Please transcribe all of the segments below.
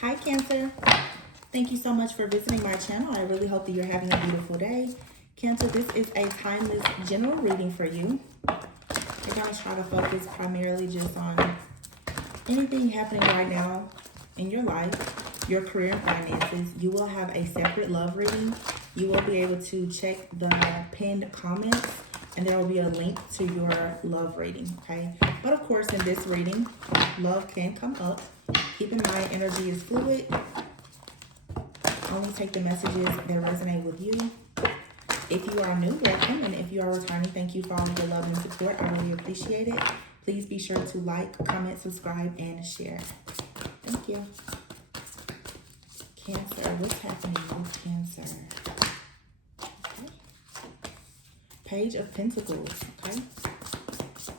Hi Cancer, thank you so much for visiting my channel. I really hope that you're having a beautiful day. Cancer, this is a timeless general reading for you. We're going to try to focus primarily just on anything happening right now in your life, your career and finances. You will have a separate love reading. You will be able to check the pinned comments and there will be a link to your love reading, okay? But of course, in this reading, love can come up. Keep in mind, energy is fluid. Only take the messages that resonate with you. If you are new, welcome. And if you are returning, thank you for all of your love and support. I really appreciate it. Please be sure to like, comment, subscribe, and share. Thank you. Cancer, what's happening with Cancer? Okay. Page of Pentacles, okay?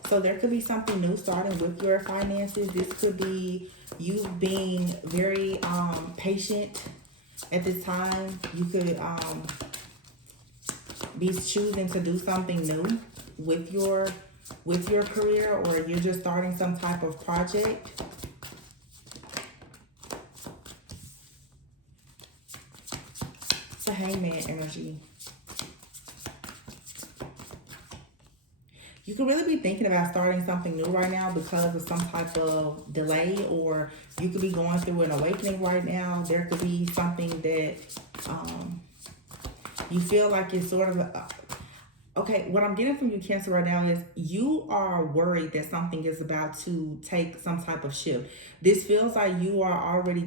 So there could be something new starting with your finances. This could be you being very patient at this time. You could be choosing to do something new with your career, or you're just starting some type of project. It's a Hangman energy. You could really be thinking about starting something new right now because of some type of delay, or you could be going through an awakening right now. There could be something that you feel like it's sort of okay, what I'm getting from you, Cancer, right now is you are worried that something is about to take some type of shift. This feels like you are already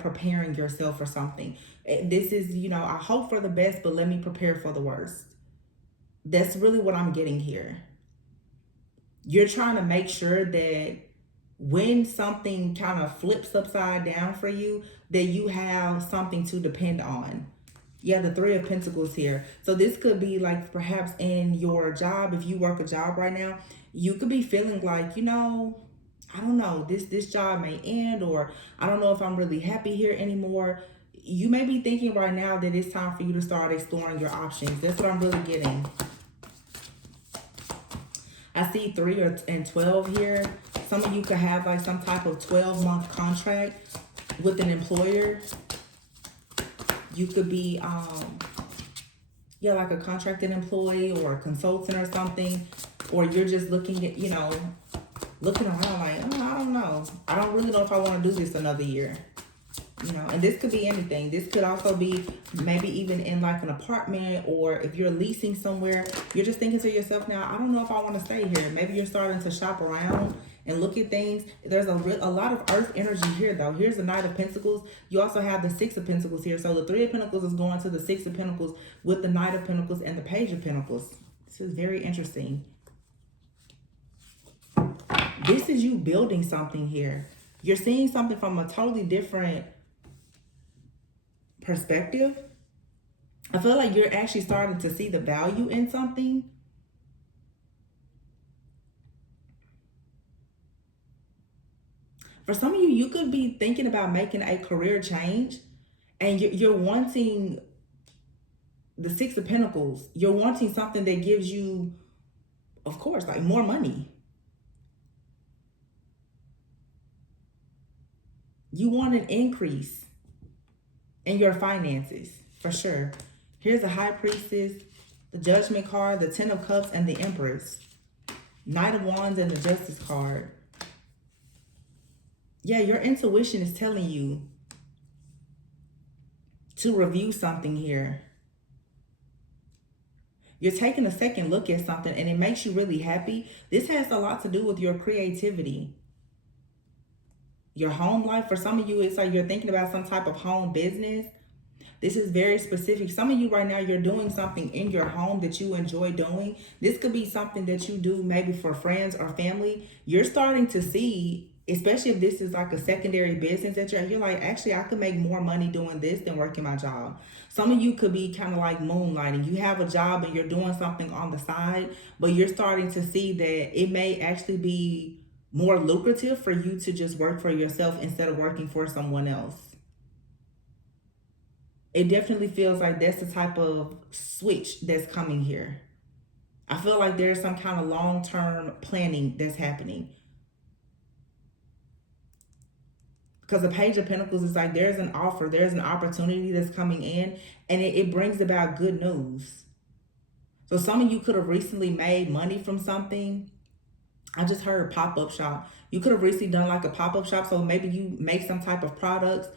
preparing yourself for something. This is, I hope for the best, but let me prepare for the worst. That's really what I'm getting here. You're trying to make sure that when something kind of flips upside down for you, that you have something to depend on. Yeah, the Three of Pentacles here. So this could be like perhaps in your job. If you work a job right now, you could be feeling like, I don't know, this job may end, or I don't know if I'm really happy here anymore. You may be thinking right now that it's time for you to start exploring your options. That's what I'm really getting. I see 3 and 12 here. Some of you could have like some type of 12-month contract with an employer. You could be, like a contracted employee or a consultant or something. Or you're just looking at, looking around like, oh, I don't know. I don't really know if I want to do this another year. And this could be anything. This could also be maybe even in like an apartment, or if you're leasing somewhere, you're just thinking to yourself, now, I don't know if I want to stay here. Maybe you're starting to shop around and look at things. There's a lot of earth energy here, though. Here's the Knight of Pentacles. You also have the Six of Pentacles here. So the Three of Pentacles is going to the Six of Pentacles with the Knight of Pentacles and the Page of Pentacles. This is very interesting. This is you building something here. You're seeing something from a totally different perspective. I feel like you're actually starting to see the value in something. For some of you, you could be thinking about making a career change, and you're wanting the Six of Pentacles. You're wanting something that gives you, of course, like more money. You want an increase in your finances, for sure. Here's the High Priestess, the Judgment card, the Ten of Cups, and the Empress. Knight of Wands and the Justice card. Yeah, your intuition is telling you to review something here. You're taking a second look at something and it makes you really happy. This has a lot to do with your creativity. Your home life. For some of you, it's like you're thinking about some type of home business. This is very specific. Some of you right now, you're doing something in your home that you enjoy doing. This could be something that you do maybe for friends or family. You're starting to see, especially if this is like a secondary business that you're like, actually, I could make more money doing this than working my job. Some of you could be kind of like moonlighting. You have a job and you're doing something on the side, but you're starting to see that it may actually be more lucrative for you to just work for yourself instead of working for someone else. It definitely feels like that's the type of switch that's coming here. I feel like there's some kind of long-term planning that's happening. Because the Page of Pentacles is like there's an offer, there's an opportunity that's coming in, and it brings about good news. So some of you could have recently made money from something. I just heard pop-up shop. You could have recently done like a pop-up shop. So maybe you make some type of products.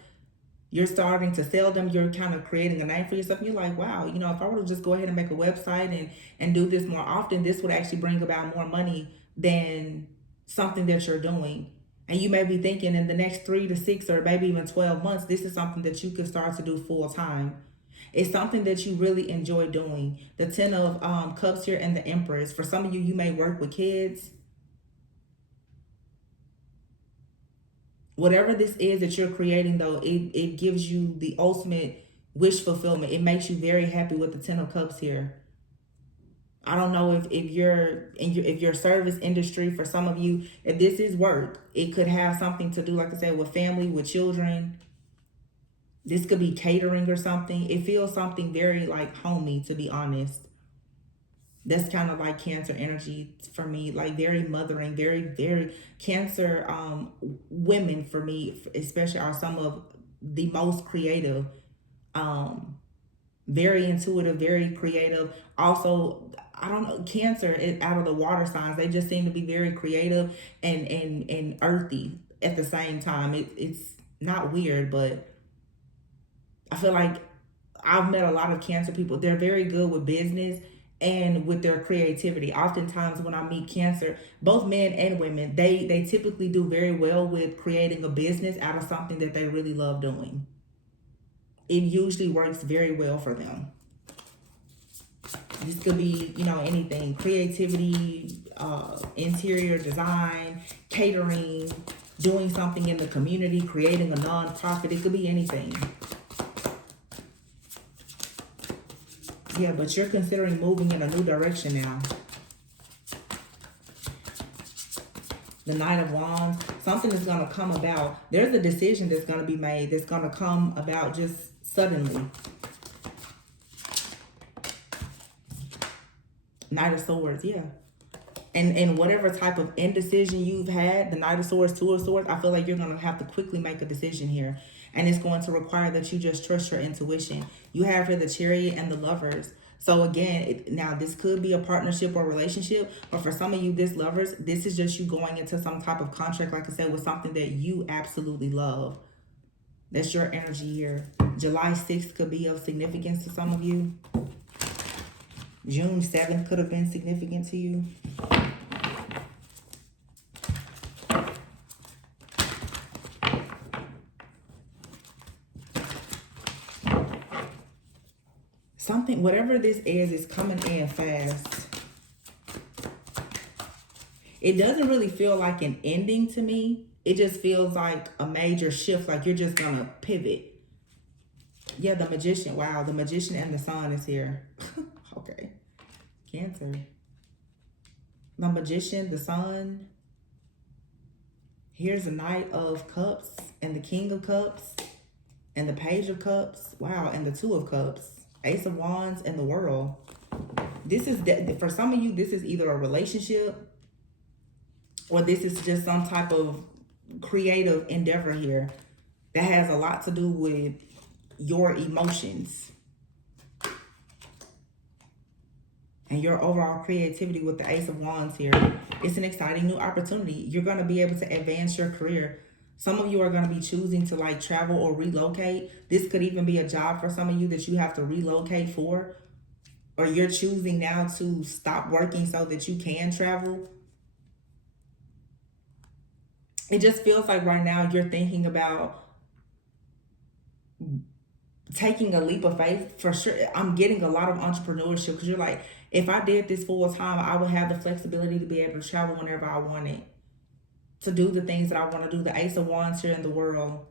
You're starting to sell them. You're kind of creating a name for yourself. And you're like, wow, you know, if I were to just go ahead and make a website and do this more often, this would actually bring about more money than something that you're doing. And you may be thinking in the next 3 to 6 or maybe even 12 months, this is something that you could start to do full time. It's something that you really enjoy doing. The 10 of Cups here and the Empress. For some of you, you may work with kids. Whatever this is that you're creating, though, it gives you the ultimate wish fulfillment. It makes you very happy with the 10 of Cups here. I don't know if you're if your service industry, for some of you, if this is work, it could have something to do, like I said, with family, with children. This could be catering or something. It feels something very like homey, to be honest. That's kind of like Cancer energy for me, like very mothering, very Cancer women for me, especially, are some of the most creative, very intuitive, very creative. Also, I don't know, Cancer is out of the water signs. They just seem to be very creative and earthy at the same time. It's not weird, but I feel like I've met a lot of Cancer people. They're very good with business and with their creativity. Oftentimes when I meet Cancer, both men and women, they typically do very well with creating a business out of something that they really love doing. It usually works very well for them. This could be, you know, anything. Creativity, interior design, catering, doing something in the community, creating a non-profit. It could be anything. Yeah, but you're considering moving in a new direction now. The Knight of Wands. Something is going to come about. There's a decision that's going to be made that's going to come about just suddenly. Knight of Swords, yeah. And whatever type of indecision you've had, the Knight of Swords, Two of Swords, I feel like you're going to have to quickly make a decision here. And it's going to require that you just trust your intuition. You have here the Chariot and the Lovers. So again, now this could be a partnership or relationship, but for some of you, this Lovers, this is just you going into some type of contract, like I said, with something that you absolutely love. That's your energy here. July 6th could be of significance to some of you. June 7th could have been significant to you. Something, whatever this is coming in fast. It doesn't really feel like an ending to me. It just feels like a major shift, like you're just going to pivot. Yeah, the Magician. Wow, the Magician and the Sun is here. Okay. Cancer. The Magician, the Sun. Here's the Knight of Cups and the King of Cups and the Page of Cups. Wow, and the Two of Cups. Ace of Wands and the World. This is, for some of you, this is either a relationship or this is just some type of creative endeavor here that has a lot to do with your emotions and your overall creativity with the Ace of Wands here. It's an exciting new opportunity. You're going to be able to advance your career. Some of you are going to be choosing to like travel or relocate. This could even be a job for some of you that you have to relocate for. Or you're choosing now to stop working so that you can travel. It just feels like right now you're thinking about taking a leap of faith. For sure, I'm getting a lot of entrepreneurship because you're like, if I did this full time, I would have the flexibility to be able to travel whenever I wanted, to do the things that I want to do. The Ace of Wands here in the World.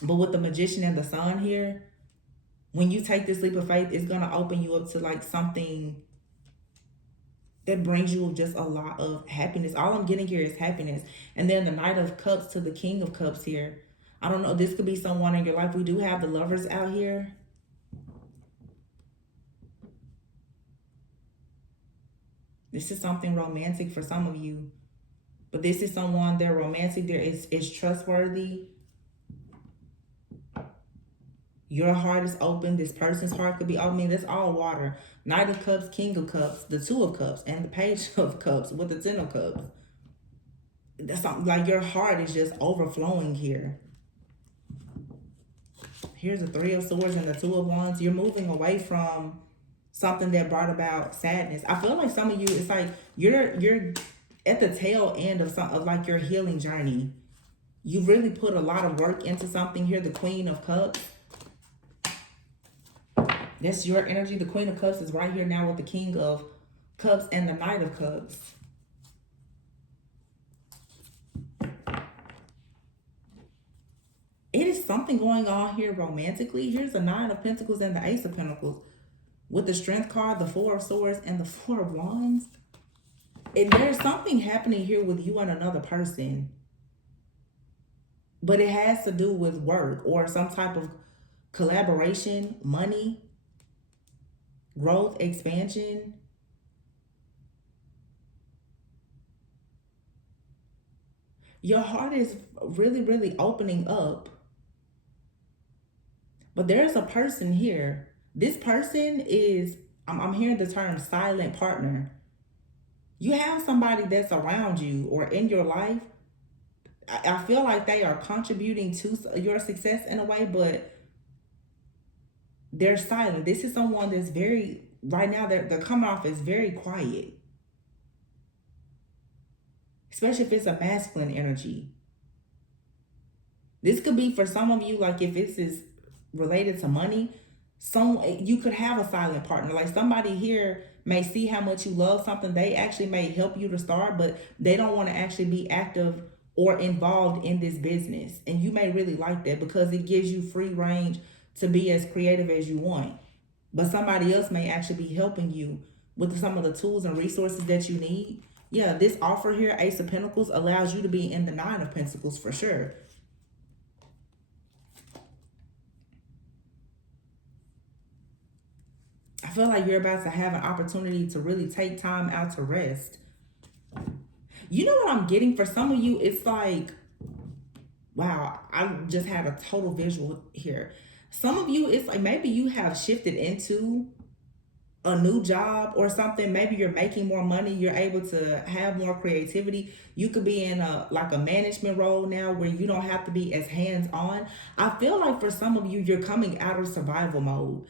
But with the Magician and the Sun here, when you take this leap of faith, it's going to open you up to like something that brings you just a lot of happiness. All I'm getting here is happiness. And then the Knight of Cups to the King of Cups here. I don't know, this could be someone in your life. We do have the Lovers out here. This is something romantic for some of you. But this is someone, they're romantic, is trustworthy. Your heart is open. This person's heart could be open. I mean, that's all water. Knight of Cups, King of Cups, the Two of Cups, and the Page of Cups with the Ten of Cups. That's something like your heart is just overflowing here. Here's the Three of Swords and the Two of Wands. You're moving away from something that brought about sadness. I feel like some of you, it's like you're at the tail end of like your healing journey. You really put a lot of work into something here. The Queen of Cups. That's your energy. The Queen of Cups is right here now with the King of Cups and the Knight of Cups. It is something going on here romantically. Here's the Nine of Pentacles and the Ace of Pentacles. With the Strength card, the Four of Swords, and the Four of Wands. And there's something happening here with you and another person. But it has to do with work or some type of collaboration, money, growth, expansion. Your heart is really, really opening up. But there's a person here. This person is, I'm hearing the term silent partner. You have somebody that's around you or in your life. I feel like they are contributing to your success in a way, but they're silent. This is someone that's very, right now, they're coming off as very quiet. Especially if it's a masculine energy. This could be for some of you, like if this is related to money, you could have a silent partner. Like somebody here may see how much you love something. They actually may help you to start, but they don't want to actually be active or involved in this business. And you may really like that because it gives you free range to be as creative as you want. But somebody else may actually be helping you with some of the tools and resources that you need. Yeah, this offer here, Ace of Pentacles, allows you to be in the Nine of Pentacles for sure. I feel like you're about to have an opportunity to really take time out to rest. You know what I'm getting? For some of you, it's like, wow, I just had a total visual here. Some of you, it's like maybe you have shifted into a new job or something. Maybe you're making more money. You're able to have more creativity. You could be in a management role now where you don't have to be as hands-on. I feel like for some of you, you're coming out of survival mode.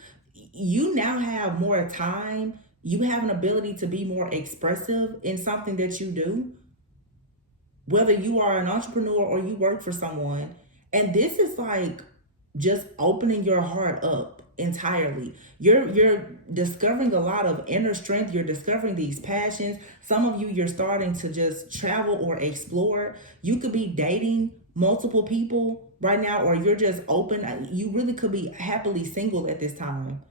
You now have more time. You have an ability to be more expressive in something that you do. Whether you are an entrepreneur or you work for someone. And this is like just opening your heart up entirely. You're discovering a lot of inner strength. You're discovering these passions. Some of you, you're starting to just travel or explore. You could be dating multiple people right now, or you're just open. You really could be happily single at this time.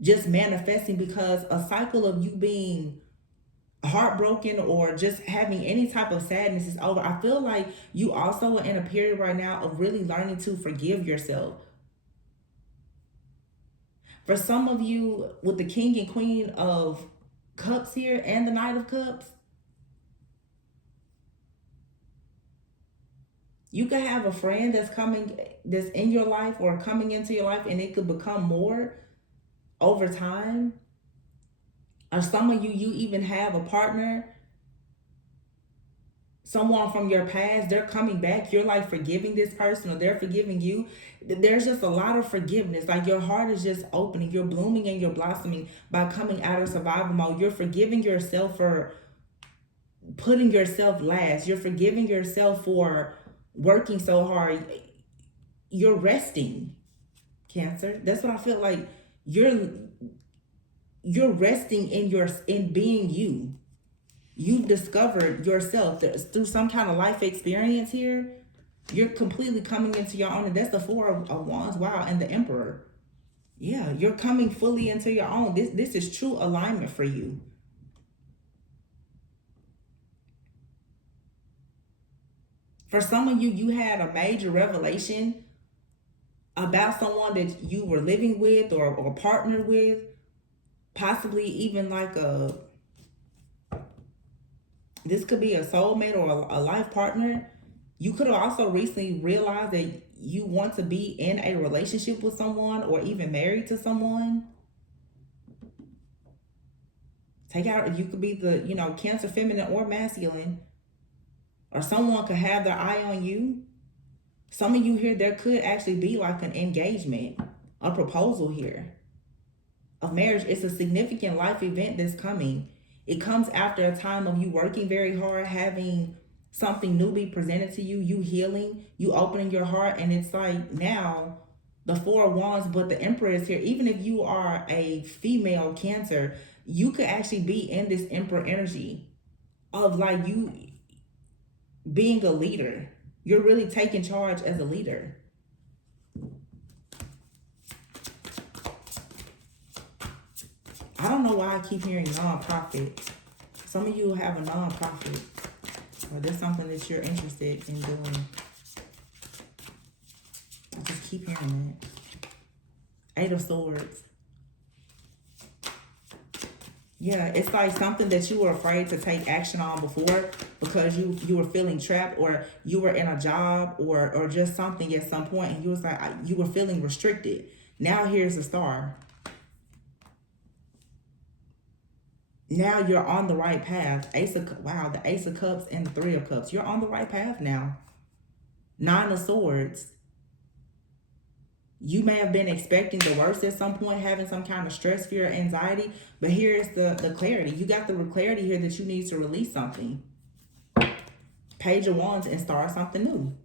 Just manifesting, because a cycle of you being heartbroken or just having any type of sadness is over. I feel like you also are in a period right now of really learning to forgive yourself. For some of you, with the King and Queen of Cups here and the Knight of Cups, you could have a friend that's in your life or coming into your life, and it could become more over time. Or some of you, you even have a partner, someone from your past, they're coming back. You're like forgiving this person, or they're forgiving you. There's just a lot of forgiveness. Like your heart is just opening. You're blooming and you're blossoming by coming out of survival mode. You're forgiving yourself for putting yourself last. You're forgiving yourself for working so hard. You're resting, Cancer. That's what I feel like. You're resting in being you. You've discovered yourself through some kind of life experience here. You're completely coming into your own. And that's the Four of Wands. Wow. And the Emperor. Yeah, you're coming fully into your own. This is true alignment for you. For some of you, you had a major revelation about someone that you were living with or partnered with. Possibly even like This could be a soulmate or a life partner. You could have also recently realized that you want to be in a relationship with someone or even married to someone. Take out, you could be the, Cancer, feminine or masculine, or someone could have their eye on you. Some of you here, there could actually be like an engagement, a proposal here of marriage. It's a significant life event that's coming. It comes after a time of you working very hard, having something new be presented to you, you healing, you opening your heart, and it's like now the Four of Wands, but the Emperor is here. Even if you are a female Cancer, you could actually be in this Emperor energy of like you being a leader. You're really taking charge as a leader. I don't know why I keep hearing nonprofit. Some of you have a nonprofit, or there's something that you're interested in doing. I just keep hearing that. Eight of Swords. Yeah, it's like something that you were afraid to take action on before because you were feeling trapped, or you were in a job or just something at some point, and you was like, you were feeling restricted. Now here's the Star. Now you're on the right path. The Ace of Cups and the Three of Cups. You're on the right path now. Nine of Swords. You may have been expecting the worst at some point, having some kind of stress, fear, anxiety. But here's the clarity. You got the clarity here that you need to release something. Page of Wands and start something new.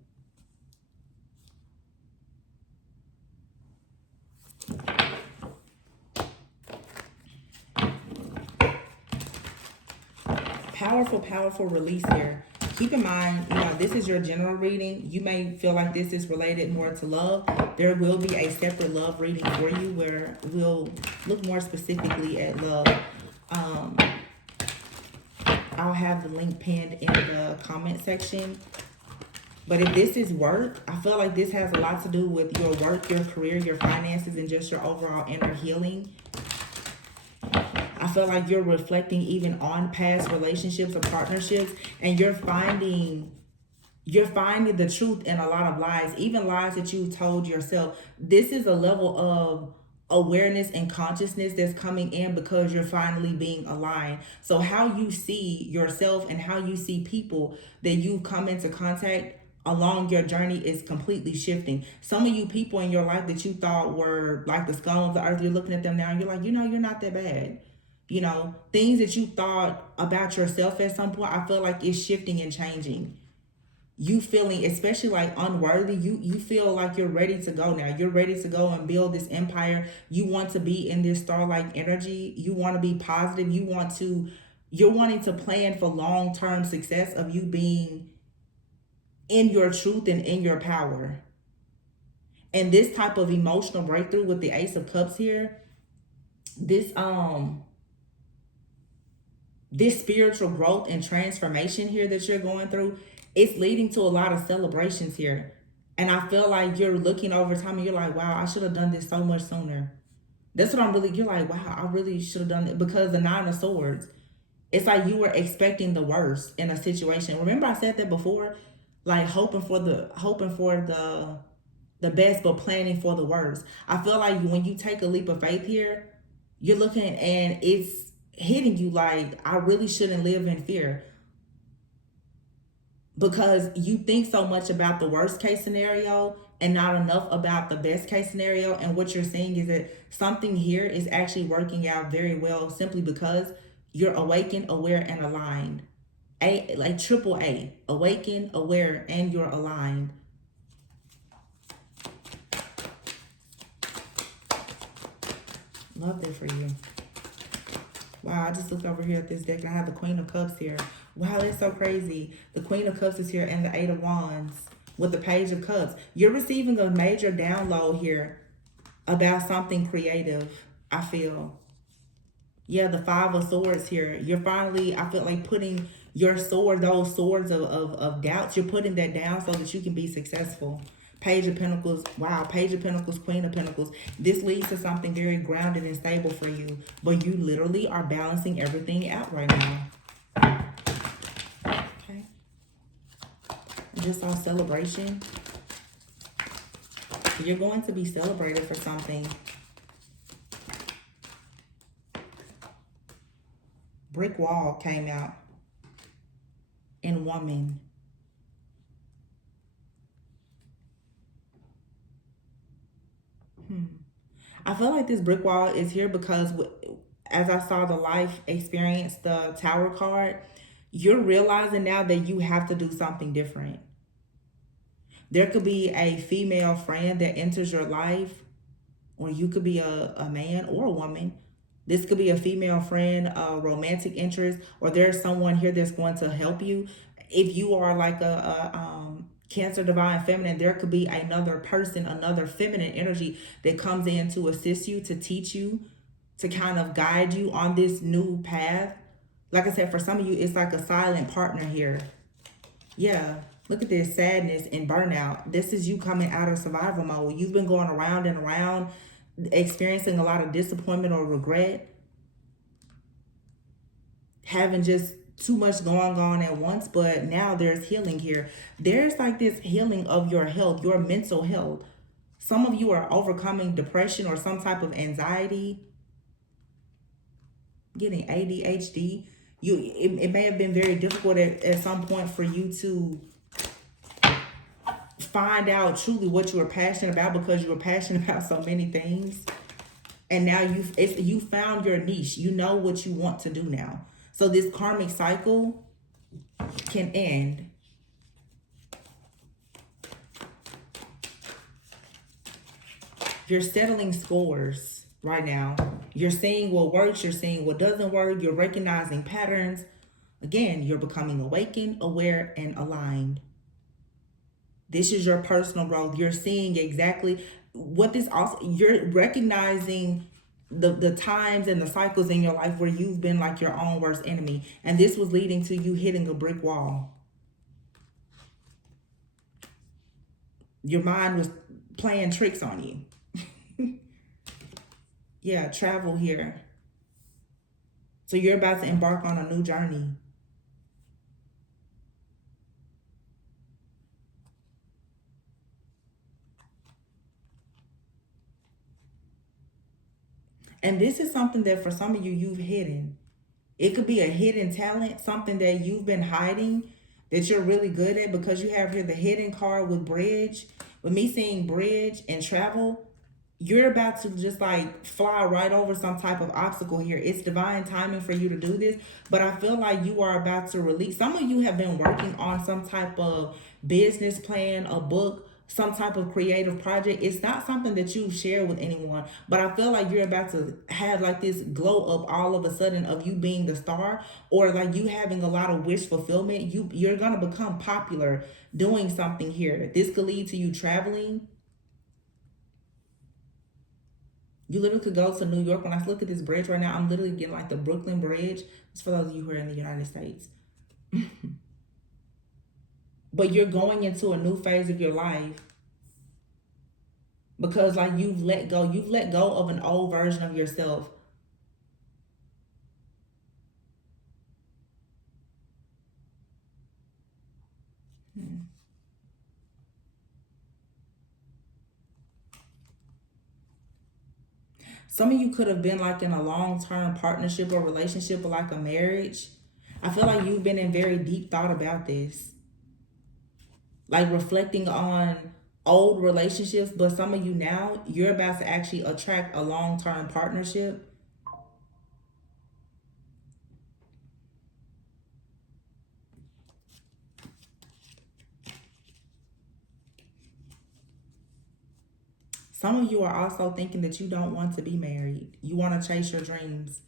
Powerful, powerful release here. Keep in mind, this is your general reading. You may feel like this is related more to love. There will be a separate love reading for you where we'll look more specifically at love. I'll have the link pinned in the comment section. But if this is work, I feel like this has a lot to do with your work, your career, your finances, and just your overall inner healing. I feel like you're reflecting even on past relationships or partnerships, and you're finding the truth in a lot of lies, even lies that you told yourself. This is a level of awareness and consciousness that's coming in because you're finally being aligned. So how you see yourself and how you see people that you've come into contact along your journey is completely shifting. Some of you people in your life that you thought were like the scum of the earth, you're looking at them now and you're like, you're not that bad. Things that you thought about yourself at some point, I feel like it's shifting and changing. You feeling, especially like unworthy, you feel like you're ready to go now. You're ready to go and build this empire. You want to be in this star-like energy. You want to be positive. You're wanting to plan for long-term success of you being in your truth and in your power. And this type of emotional breakthrough with the Ace of Cups here, this spiritual growth and transformation here that you're going through, it's leading to a lot of celebrations here. And I feel like you're looking over time and you're like, wow, I should have done this so much sooner. That's what you're like, wow, I really should have done it, because the Nine of Swords, it's like you were expecting the worst in a situation. Remember I said that before, like hoping for the best, but planning for the worst. I feel like when you take a leap of faith here, you're looking and it's hitting you like, I really shouldn't live in fear, because you think so much about the worst case scenario and not enough about the best case scenario. And what you're seeing is that something here is actually working out very well simply because you're awakened, aware, and aligned. Like triple A, awakened, aware, and you're aligned. Love that for you. Wow, I just looked over here at this deck and I have the Queen of Cups here. Wow, that's so crazy. The Queen of Cups is here and the Eight of Wands with the Page of Cups. You're receiving a major download here about something creative, I feel. Yeah, the Five of Swords here. You're finally, I feel like putting your sword, those swords of doubts, you're putting that down so that you can be successful. Page of Pentacles. Wow, Page of Pentacles, Queen of Pentacles. This leads to something very grounded and stable for you. But you literally are balancing everything out right now. just saw celebration. You're going to be celebrated for something. Brick wall came out. And woman. I feel like this brick wall is here because as I saw the life experience, the tower card, you're realizing now that you have to do something different. There could be a female friend that enters your life, or you could be a man or a woman. This could be a female friend, a romantic interest, or there's someone here that's going to help you. If you are like a Cancer Divine Feminine, there could be another person, another feminine energy that comes in to assist you, to teach you, to kind of guide you on this new path. Like I said, for some of you, it's like a silent partner here. Yeah. Look at this sadness and burnout. This is you coming out of survival mode. You've been going around and around, experiencing a lot of disappointment or regret, having just too much going on at once. But now there's healing here. There's like this healing of your health, your mental health. Some of you are overcoming depression or some type of anxiety, getting ADHD. It may have been very difficult at some point for you to find out truly what you were passionate about, because you were passionate about so many things. And now you found your niche. You know what you want to do now. So this karmic cycle can end. You're settling scores right now. You're seeing what works. You're seeing what doesn't work. You're recognizing patterns. Again, you're becoming awakened, aware, and aligned. This is your personal growth. You're seeing exactly what this also, you're recognizing the times and the cycles in your life where you've been like your own worst enemy. And this was leading to you hitting a brick wall. Your mind was playing tricks on you. Yeah, travel here. So you're about to embark on a new journey. And this is something that for some of you, you've hidden. It could be a hidden talent, something that you've been hiding that you're really good at, because you have here the hidden card with bridge. With me seeing bridge and travel, you're about to just like fly right over some type of obstacle here. It's divine timing for you to do this, but I feel like you are about to release. Some of you have been working on some type of business plan, a book, some type of creative project. It's not something that you share with anyone, but I feel like you're about to have like this glow up all of a sudden of you being the star, or like you having a lot of wish fulfillment. You're gonna become popular doing something here. This could lead to you traveling. You literally could go to New York. When I look at this bridge right now, I'm literally getting like the Brooklyn Bridge. It's for those of you who are in the United States. But you're going into a new phase of your life, because like you've let go of an old version of yourself. Some of you could have been like in a long-term partnership or relationship, or like a marriage. I feel like you've been in very deep thought about this, like reflecting on old relationships. But some of you now, you're about to actually attract a long-term partnership. Some of you are also thinking that you don't want to be married. You want to chase your dreams.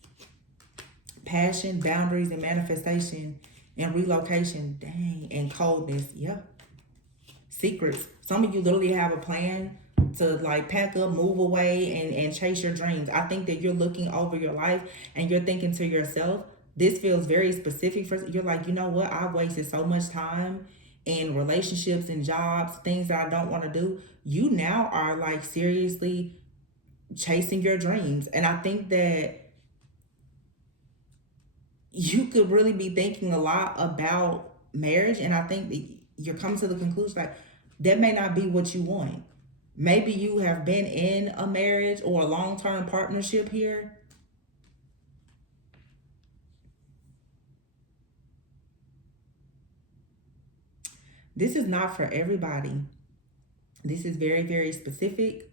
Passion, boundaries, and manifestation, and relocation. Dang, and coldness. Yeah. Secrets. Some of you literally have a plan to like pack up, move away, and chase your dreams. I think that you're looking over your life and you're thinking to yourself, this feels very specific for you're like, you know what? I've wasted so much time in relationships and jobs, things that I don't want to do. You now are like seriously chasing your dreams. And I think that you could really be thinking a lot about marriage. And I think that you're coming to the conclusion like that may not be what you want. Maybe you have been in a marriage or a long-term partnership here. This is not for everybody. This is very, very specific.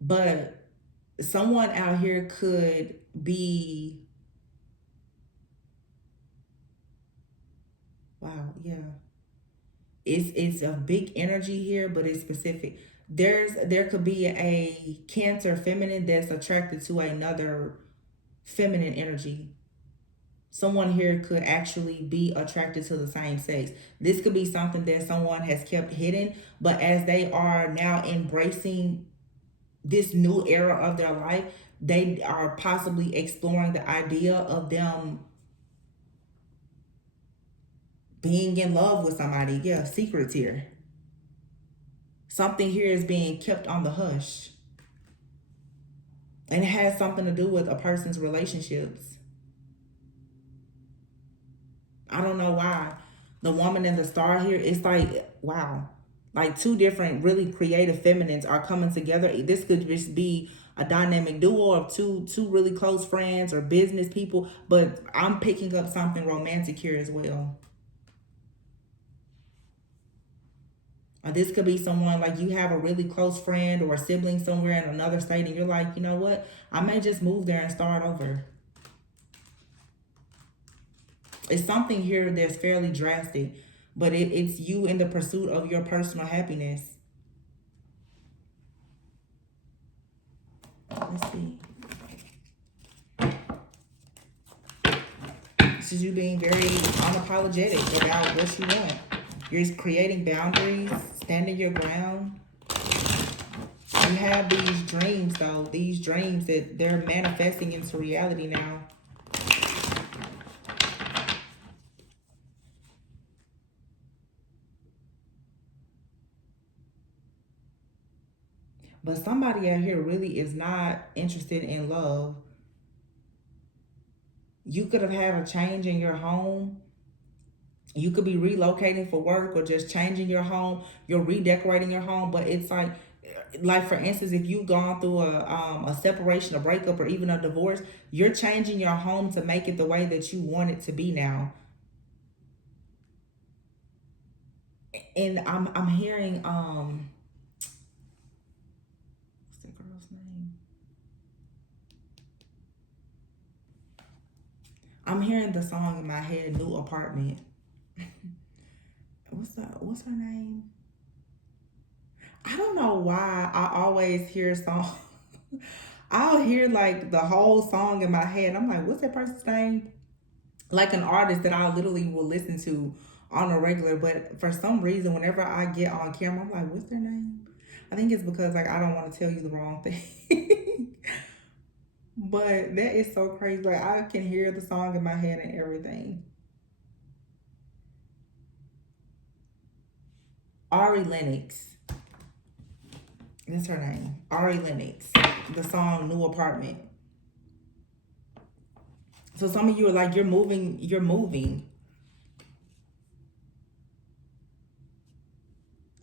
But someone out here could be, wow, yeah. It's a big energy here, but it's specific. There could be a Cancer feminine that's attracted to another feminine energy. Someone here could actually be attracted to the same sex. This could be something that someone has kept hidden, but as they are now embracing this new era of their life, they are possibly exploring the idea of them being in love with somebody. Yeah, secrets here. Something here is being kept on the hush. And it has something to do with a person's relationships. I don't know why. The woman and the star here, it's like, wow. Like two different really creative feminines are coming together. This could just be a dynamic duo of two really close friends or business people, but I'm picking up something romantic here as well. Or this could be someone like you have a really close friend or a sibling somewhere in another state and you're like, you know what? I may just move there and start over. It's something here that's fairly drastic, but it's you in the pursuit of your personal happiness. Let's see. This is you being very unapologetic about what you want. You're creating boundaries, standing your ground. You have these dreams, though. These dreams that they're manifesting into reality now. But somebody out here really is not interested in love. You could have had a change in your home. You could be relocating for work or just changing your home. You're redecorating your home, but it's like for instance, if you've gone through a separation, a breakup, or even a divorce, you're changing your home to make it the way that you want it to be now. And I'm hearing what's that girl's name? I'm hearing the song in my head, New Apartment. What's her name? I don't know why I always hear songs. I'll hear like the whole song in my head. I'm like, what's that person's name? Like an artist that I literally will listen to on a regular, but for some reason, whenever I get on camera, I'm like, what's their name? I think it's because like I don't want to tell you the wrong thing. But that is so crazy. Like I can hear the song in my head and everything. Ari Lennox. That's her name. Ari Lennox. The song New Apartment. So some of you are like, you're moving.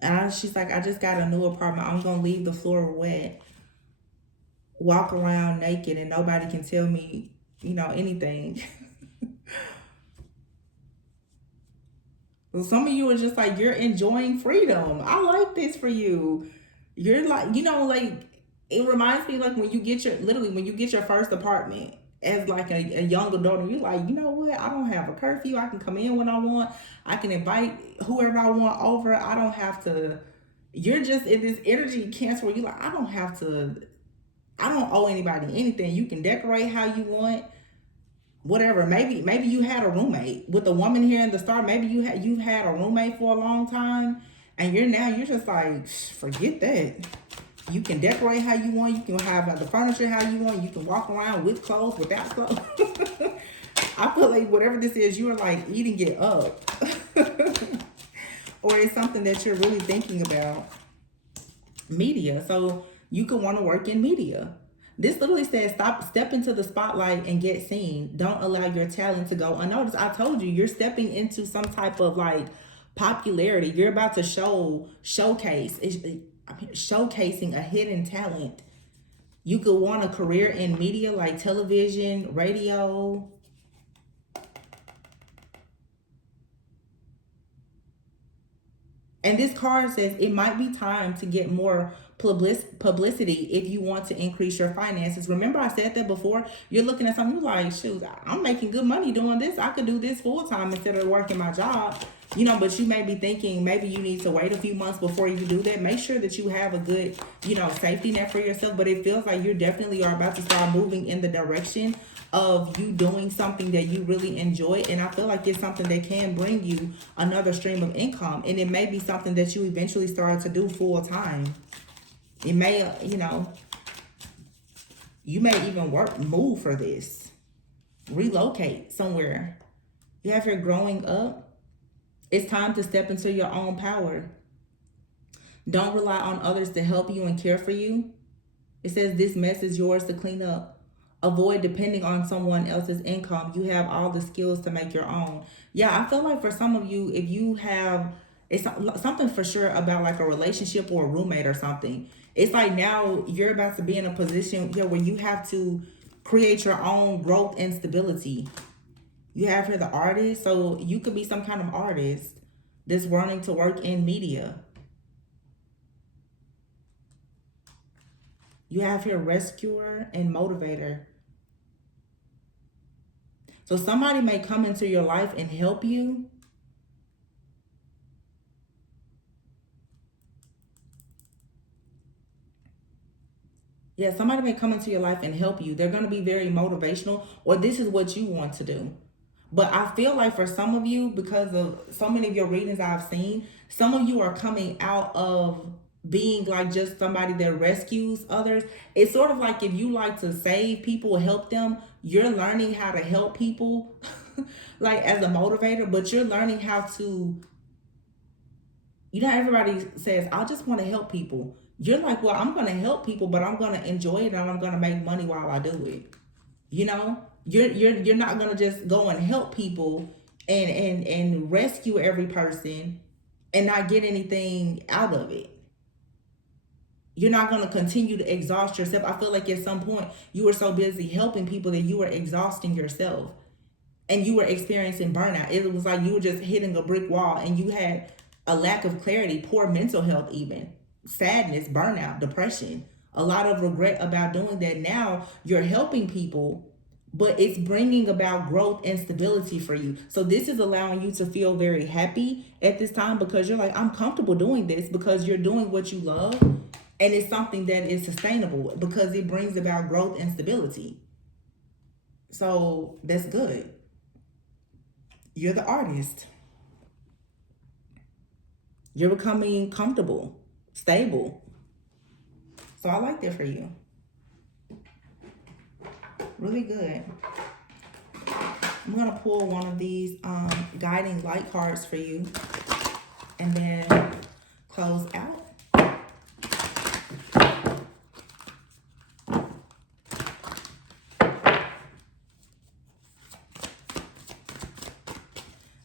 And she's like, I just got a new apartment. I'm going to leave the floor wet. Walk around naked and nobody can tell me, anything. So some of you are just like, you're enjoying freedom. I like this for you. You're like, like, it reminds me like when you get your first apartment as like a young adult, and you're like, you know what? I don't have a curfew. I can come in when I want. I can invite whoever I want over. I don't have to. You're just in this energy, Cancer, where you're like, I don't owe anybody anything. You can decorate how you want. Whatever. Maybe you had a roommate with the woman here in the star. Maybe you've had a roommate for a long time, and you're just like, forget that. You can decorate how you want. You can have the furniture how you want. You can walk around with clothes, without clothes. I feel like whatever this is, you are like eating it up. Or it's something that you're really thinking about. Media. So you could want to work in media. This literally says, step into the spotlight and get seen. Don't allow your talent to go unnoticed. I told you, you're stepping into some type of like popularity. You're about to showcasing a hidden talent. You could want a career in media like television, radio. And this card says it might be time to get more publicity if you want to increase your finances. Remember I said that before? You're looking at something, you're like, shoot, I'm making good money doing this. I could do this full time instead of working my job. You know, but you may be thinking maybe you need to wait a few months before you do that. Make sure that you have a good, you know, safety net for yourself. But it feels like you definitely are about to start moving in the direction of you doing something that you really enjoy. And I feel like it's something that can bring you another stream of income. And it may be something that you eventually start to do full time. It may, you know, you may even move for this. Relocate somewhere. You have here growing up. It's time to step into your own power. Don't rely on others to help you and care for you. It says this mess is yours to clean up. Avoid depending on someone else's income. You have all the skills to make your own. Yeah, I feel like for some of you, if you have, it's something for sure about like a relationship or a roommate or something. It's like now you're about to be in a position where you have to create your own growth and stability. You have here the artist, so you could be some kind of artist that's wanting to work in media. You have here rescuer and motivator. So somebody may come into your life and help you. Yeah, somebody may come into your life and help you. They're going to be very motivational, or this is what you want to do. But I feel like for some of you, because of so many of your readings I've seen, some of you are coming out of being like just somebody that rescues others. It's sort of like if you like to save people, help them, you're learning how to help people like as a motivator, but you're learning how to, you know, everybody says, I just want to help people. You're like, well, I'm going to help people, but I'm going to enjoy it and I'm going to make money while I do it. You know? You're not gonna just go and help people and rescue every person and not get anything out of it. You're not gonna continue to exhaust yourself. I feel like at some point you were so busy helping people that you were exhausting yourself and you were experiencing burnout. It was like you were just hitting a brick wall and you had a lack of clarity, poor mental health, even sadness, burnout, depression, a lot of regret about doing that. Now you're helping people, but it's bringing about growth and stability for you. So this is allowing you to feel very happy at this time because you're like, I'm comfortable doing this because you're doing what you love. And it's something that is sustainable because it brings about growth and stability. So that's good. You're the artist. You're becoming comfortable, stable. So I like that for you. Really good. I'm going to pull one of these guiding light cards for you and then close out.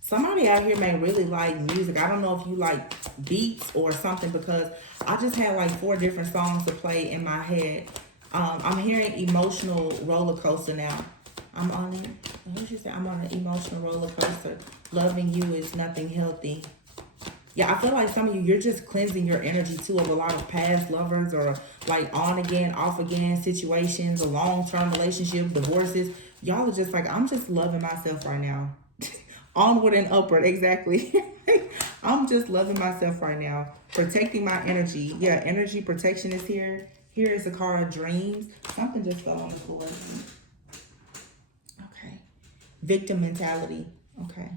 Somebody out here may really like music. I don't know if you like beats or something because I just had like 4 different songs to play in my head. I'm hearing emotional roller coaster now. I'm on it. What you say? I'm on an emotional roller coaster. Loving you is nothing healthy. Yeah, I feel like some of you, you're just cleansing your energy too of a lot of past lovers or like on again, off again situations, a long-term relationship, divorces. Y'all are just like, I'm just loving myself right now. Onward and upward, exactly. I'm just loving myself right now. Protecting my energy. Yeah, energy protection is here. Here is the card of dreams. Something just fell on the floor. Okay. Victim mentality. Okay.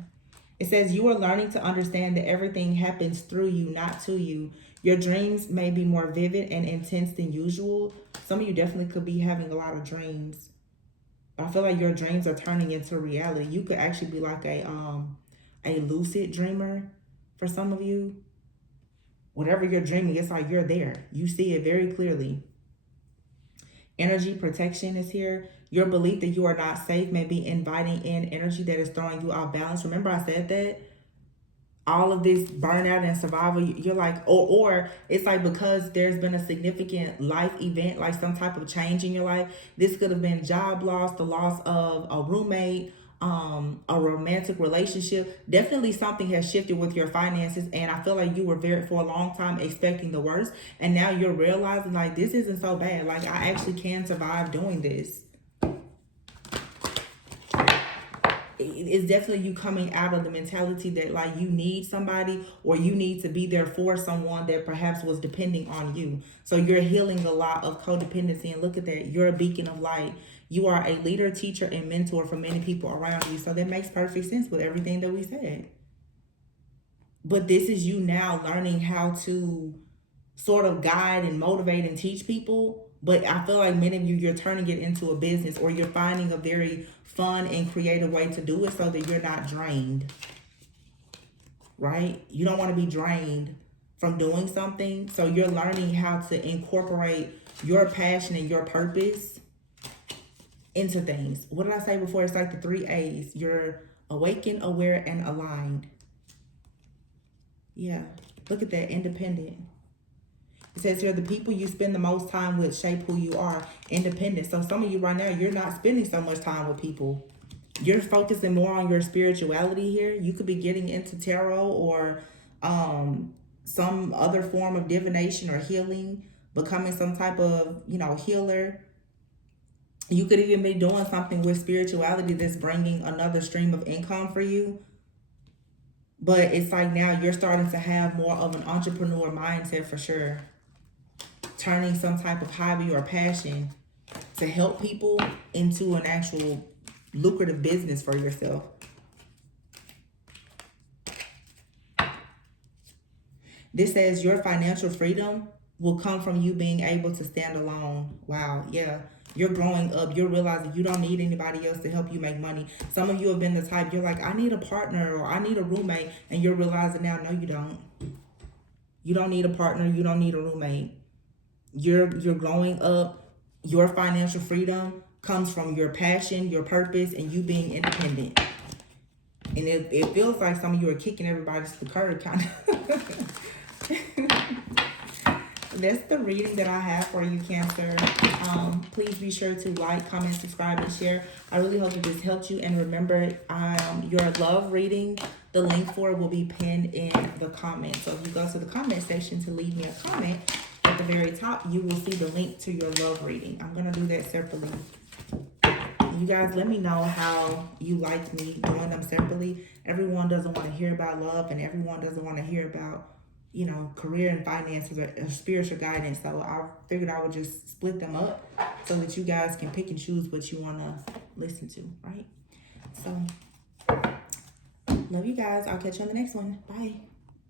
It says you are learning to understand that everything happens through you, not to you. Your dreams may be more vivid and intense than usual. Some of you definitely could be having a lot of dreams. I feel like your dreams are turning into reality. You could actually be like a lucid dreamer for some of you. Whatever you're dreaming, it's like you're there. You see it very clearly. Energy protection is here. Your belief that you are not safe may be inviting in energy that is throwing you off balance. Remember I said that? all of this burnout and survival, you're like, or it's like because there's been a significant life event, like some type of change in your life. This could have been job loss, the loss of a roommate, a romantic relationship. Definitely something has shifted with your finances, and I feel like you were very for a long time expecting the worst, and now you're realizing like this isn't so bad. Like I actually can survive doing this. It's definitely you coming out of the mentality that like you need somebody or you need to be there for someone that perhaps was depending on you. So you're healing a lot of codependency, and look at that, you're a beacon of light. You are a leader, teacher, and mentor for many people around you. So that makes perfect sense with everything that we said. But this is you now learning how to sort of guide and motivate and teach people. But I feel like many of you, you're turning it into a business, or you're finding a very fun and creative way to do it so that you're not drained, right? You don't want to be drained from doing something. So you're learning how to incorporate your passion and your purpose into things. What did I say before? It's like the 3 A's. You're awakened, aware, and aligned. Yeah, look at that, independent. It says here, the people you spend the most time with shape who you are. Independent. So some of you right now, you're not spending so much time with people. You're focusing more on your spirituality here. You could be getting into tarot or some other form of divination or healing, becoming some type of, healer. You could even be doing something with spirituality that's bringing another stream of income for you. But it's like now you're starting to have more of an entrepreneur mindset for sure. Turning some type of hobby or passion to help people into an actual lucrative business for yourself. This says your financial freedom will come from you being able to stand alone. Wow, yeah. You're growing up. You're realizing you don't need anybody else to help you make money. Some of you have been the type, you're like, I need a partner or I need a roommate. And you're realizing now, no, you don't. You don't need a partner. You don't need a roommate. You're growing up. Your financial freedom comes from your passion, your purpose, and you being independent. And it feels like some of you are kicking everybody to the curb, kind of. That's the reading that I have for you, Cancer. Please be sure to like, comment, subscribe, and share. I really hope that this helped you. And remember, your love reading, the link for it will be pinned in the comments. So if you go to the comment section to leave me a comment, at the very top, you will see the link to your love reading. I'm going to do that separately. You guys, let me know how you like me doing them separately. Everyone doesn't want to hear about love, and everyone doesn't want to hear about, career and finances or spiritual guidance. So I figured I would just split them up so that you guys can pick and choose what you want to listen to, right? So, love you guys. I'll catch you on the next one. Bye.